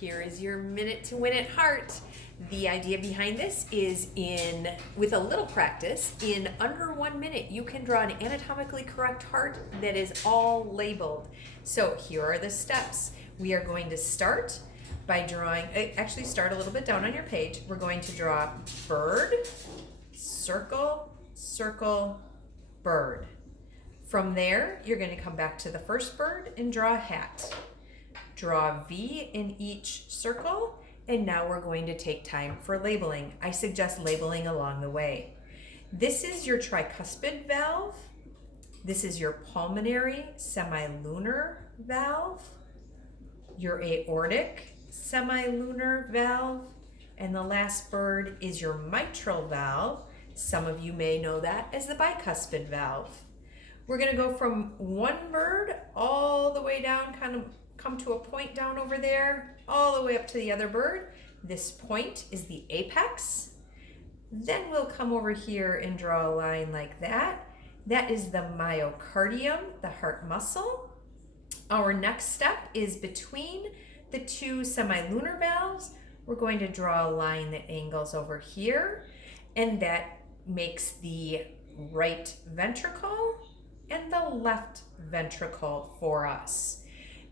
Here is your minute to win at heart. The idea behind this is with a little practice, in under 1 minute, you can draw an anatomically correct heart that is all labeled. So here are the steps. We are going to start by drawing, actually start a little bit down on your page. We're going to draw bird, circle, circle, bird. From there, you're going to come back to the first bird and draw a hat. Draw V in each circle, and now we're going to take time for labeling. I suggest labeling along the way. This is your tricuspid valve. This is your pulmonary semilunar valve, your aortic semilunar valve, and the last bird is your mitral valve. Some of you may know that as the bicuspid valve. We're going to go from one bird all the way down, kind of come to a point down over there, all the way up to the other bird. This point is the apex. Then we'll come over here and draw a line like that. That is the myocardium, the heart muscle. Our next step is between the two semilunar valves. We're going to draw a line that angles over here, and that makes the right ventricle and the left ventricle for us.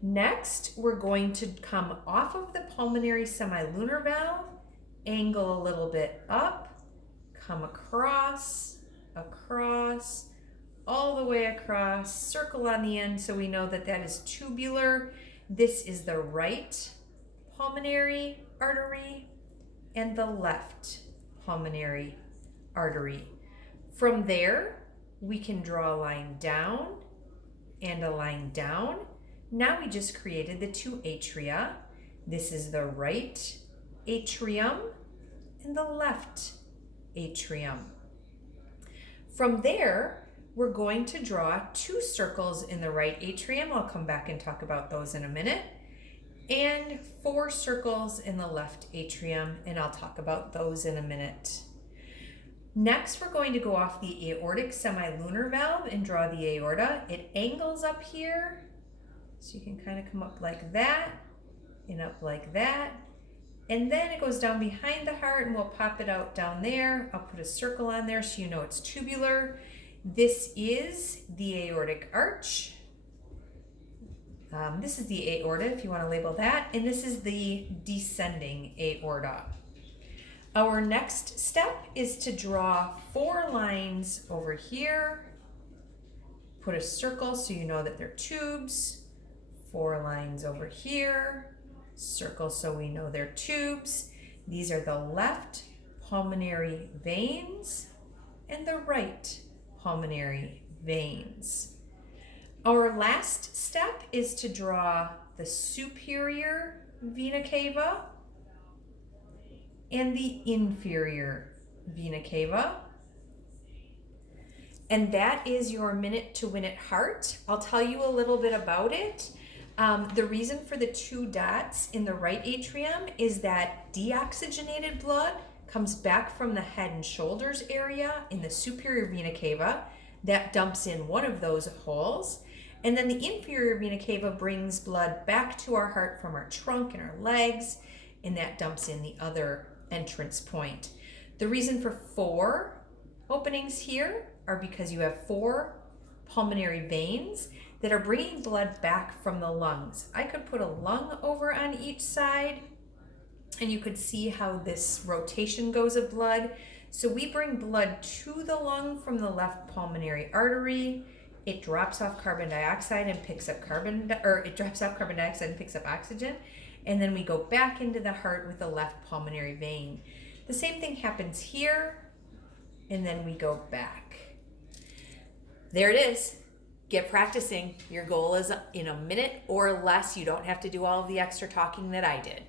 Next, we're going to come off of the pulmonary semilunar valve, angle a little bit up, come across, across, all the way across, circle on the end so we know that that is tubular. This is the right pulmonary artery and the left pulmonary artery. From there, we can draw a line down and a line down. Now we just created the two atria. This is the right atrium and the left atrium. From there, we're going to draw two circles in the right atrium. I'll come back and talk about those in a minute. And 4 circles in the left atrium, and I'll talk about those in a minute. Next, we're going to go off the aortic semilunar valve and draw the aorta. It angles up here. So you can kind of come up like that and up like that. And then it goes down behind the heart and we'll pop it out down there. I'll put a circle on there so you know it's tubular. This is the aortic arch. This is the aorta if you want to label that. And this is the descending aorta. Our next step is to draw 4 lines over here. Put a circle so you know that they're tubes. 4 lines over here, circle so we know they're tubes. These are the left pulmonary veins and the right pulmonary veins. Our last step is to draw the superior vena cava and the inferior vena cava. And that is your minute to win at heart. I'll tell you a little bit about it. The reason for the 2 dots in the right atrium is that deoxygenated blood comes back from the head and shoulders area in the superior vena cava. That dumps in one of those holes. And then the inferior vena cava brings blood back to our heart from our trunk and our legs, and that dumps in the other entrance point. The reason for 4 openings here are because you have 4 pulmonary veins that are bringing blood back from the lungs. I could put a lung over on each side, and you could see how this rotation goes of blood. So we bring blood to the lung from the left pulmonary artery. It drops off carbon dioxide and picks up oxygen, and then we go back into the heart with the left pulmonary vein. The same thing happens here, and then we go back. There it is. Get practicing. Your goal is in a minute or less. You don't have to do all of the extra talking that I did.